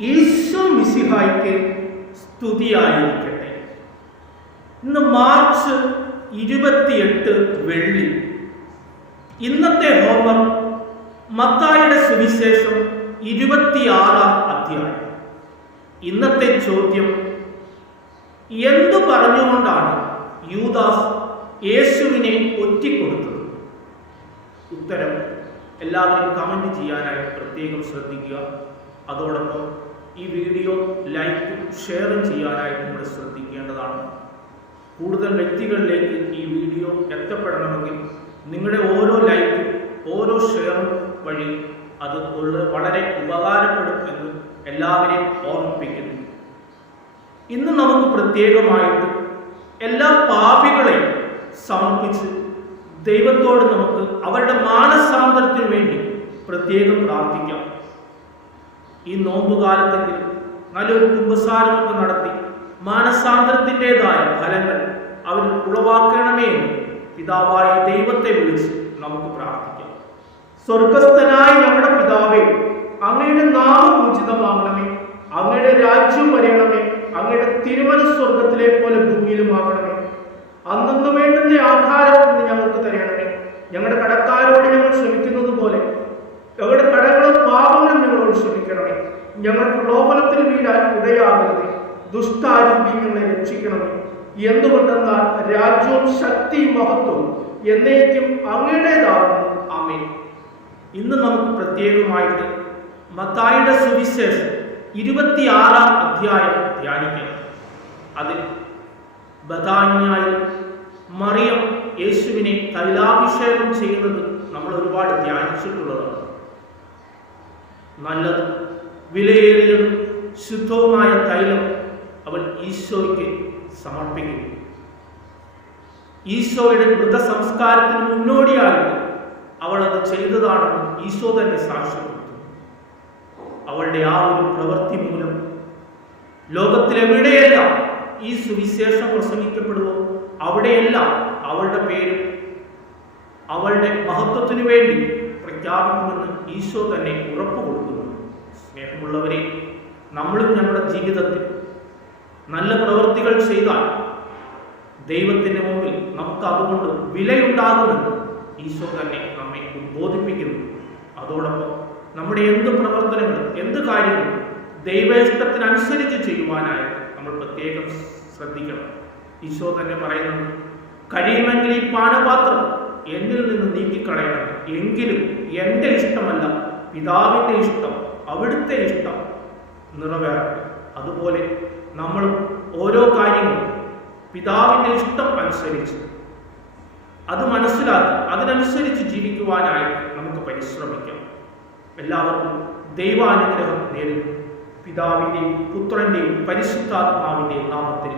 ഈശോ മിശിഹായ്ക്ക് സ്തുതിയായിരിക്കട്ടെ. ഇന്ന് മാർച്ച് 28 വെള്ളി. ഇന്നത്തെ ഹോംവർക്ക് മത്തായിയുടെ സുവിശേഷം 26-ാം അധ്യായം. ഇന്നത്തെ ചോദ്യം: എന്തു പറഞ്ഞുകൊണ്ടാണ് യൂദാസ് യേശുവിനെ ഒറ്റിക്കൊടുത്തത്? ഉത്തരം എല്ലാവരും കമന്റ് ചെയ്യാനായി പ്രത്യേകം ശ്രദ്ധിക്കുക. അതോടൊപ്പം ഈ വീഡിയോ ലൈക്കും ഷെയറും ചെയ്യാനായി നിങ്ങൾ ശ്രദ്ധിക്കേണ്ടതാണ്. കൂടുതൽ വ്യക്തികളിലേക്ക് ഈ വീഡിയോ എത്തപ്പെടണമെങ്കിൽ നിങ്ങളുടെ ഓരോ ലൈക്കും ഓരോ ഷെയറും വഴി അത് വളരെ ഉപകാരപ്പെടും എന്ന് എല്ലാവരെയും ഓർമ്മിപ്പിക്കുന്നു. ഇന്ന് നമുക്ക് പ്രത്യേകമായിട്ട് എല്ലാ പാപികളെയും സമർപ്പിച്ച് ദൈവത്തോട് നമുക്ക് അവരുടെ മാനസാന്തരത്തിനു വേണ്ടി പ്രത്യേകം പ്രാർത്ഥിക്കാം. ഈ നോമ്പുകാലത്തെങ്കിലും നല്ലൊരു കുമ്പസാരമൊക്കെ നടത്തി മാനസാന്തരത്തിൻ്റെതായ ഫലങ്ങൾ അവർ ഉളവാക്കണമേ എന്ന് പിതാവായ ദൈവത്തെ വിളിച്ച് നമുക്ക് പ്രാർത്ഥിക്കാം. സ്വർഗസ്ഥനായ ഞങ്ങളുടെ പിതാവേ, അങ്ങയുടെ നാമം പൂജിതമാകണമേ, അങ്ങയുടെ രാജ്യം വരയണമേ, അങ്ങയുടെ തിരുമനസ്സ് സ്വർഗത്തിലെ പോലെ ഭൂമിയിലുമാകണമേ. അന്നു വേണ്ടുന്ന ആഹാരം ഇന്ന് ഞങ്ങൾക്ക് തരണമേ. ഞങ്ങളുടെ കടക്കാരോട് ഞങ്ങൾ ക്ഷമിക്കുന്നത് പോലെ ഞങ്ങളുടെ കടങ്ങളും പാപങ്ങളും ഞങ്ങളോട് ക്ഷമിക്കണമേ. ഞങ്ങൾ പ്രലോഭനത്തിൽ വീഴാൻ ഇടയാകരുതേ, ദുഷ്ടാരൂപി ഞങ്ങളെ രക്ഷിക്കണമേ. എന്തുകൊണ്ടെന്നാൽ രാജ്യവും ശക്തിയും മഹത്വവും എന്നേക്കും അങ്ങയുടേതാകുന്നു. ആമേൻ. ഇന്ന് നമുക്ക് പ്രത്യേകമായിട്ട് മത്തായിയുടെ സുവിശേഷം 26-ാം അധ്യായം ധ്യാനിക്കാം. അതിൽ ബഥാനിയായിൽ മറിയം യേശുവിനെ തൈലാഭിഷേകം ചെയ്യുന്നത് നമ്മൾ ഒരുപാട് ധ്യാനിച്ചിട്ടുള്ളതാണ്. നല്ലതും വിലയേറിയതും ശുദ്ധവുമായ തൈലം അവൾ ഈശോയ്ക്ക് സമർപ്പിക്കുന്നു. ഈശോയുടെ മൃതസംസ്കാരത്തിന് മുന്നോടിയായിട്ട് അവൾ അത് ചെയ്തതാണെന്ന് ഈശോ തന്നെ സാക്ഷ്യപ്പെടുത്തുന്നു. അവളുടെ ആ ഒരു പ്രവൃത്തി മൂലം ലോകത്തിലെവിടെയെല്ലാം ഈ സുവിശേഷം പ്രസംഗിക്കപ്പെടുവോ അവിടെയെല്ലാം അവളുടെ പേരും അവളുടെ മഹത്വത്തിനു വേണ്ടി പ്രഖ്യാപിക്കുമെന്ന് ഈശോ തന്നെ ഉറപ്പ് കൊടുക്കുന്നു. സ്നേഹമുള്ളവരെ, നമ്മളും നമ്മുടെ ജീവിതത്തിൽ നല്ല പ്രവൃത്തികൾ ചെയ്താൽ ദൈവത്തിൻ്റെ മുമ്പിൽ നമുക്ക് അതുകൊണ്ട് വിലയുണ്ടാകുമെന്ന് ഈശോ തന്നെ നമ്മെ ഉദ്ബോധിപ്പിക്കുന്നു. അതോടൊപ്പം നമ്മുടെ എന്ത് പ്രവർത്തനങ്ങളും എന്ത് കാര്യങ്ങളും ദൈവേഷ്ടത്തിനനുസരിച്ച് ചെയ്യുവാനായി നമ്മൾ പ്രത്യേകം ശ്രദ്ധിക്കണം. ഈശോ തന്നെ പറയുന്നത്, കഴിയുമെങ്കിൽ ഈ പാനപാത്രം എന്നിൽ നിന്ന് നീക്കിക്കളയണം, എങ്കിലും എൻ്റെ ഇഷ്ടമല്ല പിതാവിൻ്റെ ഇഷ്ടം, അവിടുത്തെ ഇഷ്ടം നിറവേറട്ടെ. അതുപോലെ നമ്മൾ ഓരോ കാര്യങ്ങളും പിതാവിൻ്റെ ഇഷ്ടം അനുസരിച്ച് അത് മനസ്സിലാക്കി അതിനനുസരിച്ച് ജീവിക്കുവാനായി നമുക്ക് പരിശ്രമിക്കാം. എല്ലാവർക്കും ദൈവാനുഗ്രഹം നേരുന്നു. പിതാവിൻ്റെയും പുത്രൻ്റെയും പരിശുദ്ധാത്മാവിൻ്റെയും നാമത്തിൽ